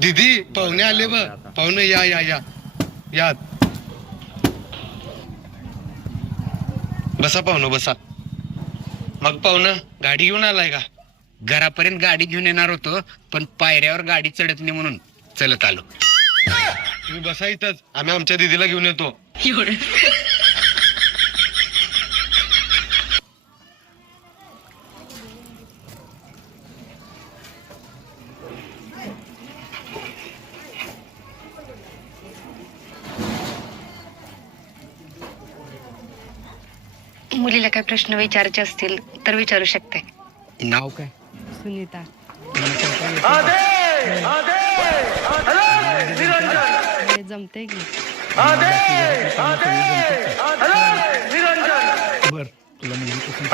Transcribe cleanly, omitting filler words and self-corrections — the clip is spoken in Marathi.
दीदी पाहुणे आले बघ. पाहुणे या या या या. बसा पाहुणं बसा. मग पाहुणं गाडी घेऊन आलाय का? घरापर्यंत गाडी घेऊन येणार होतो, पण पायऱ्यावर गाडी चढत नाही म्हणून चलत आलो. तुम्ही बसा इथंच, आम्ही आमच्या दीदीला घेऊन येतो. मुलीला काही प्रश्न विचारायचे असतील तर विचारू शकते. नाव काय? सुनीता. जमते की बर तुला मुलगी पसंत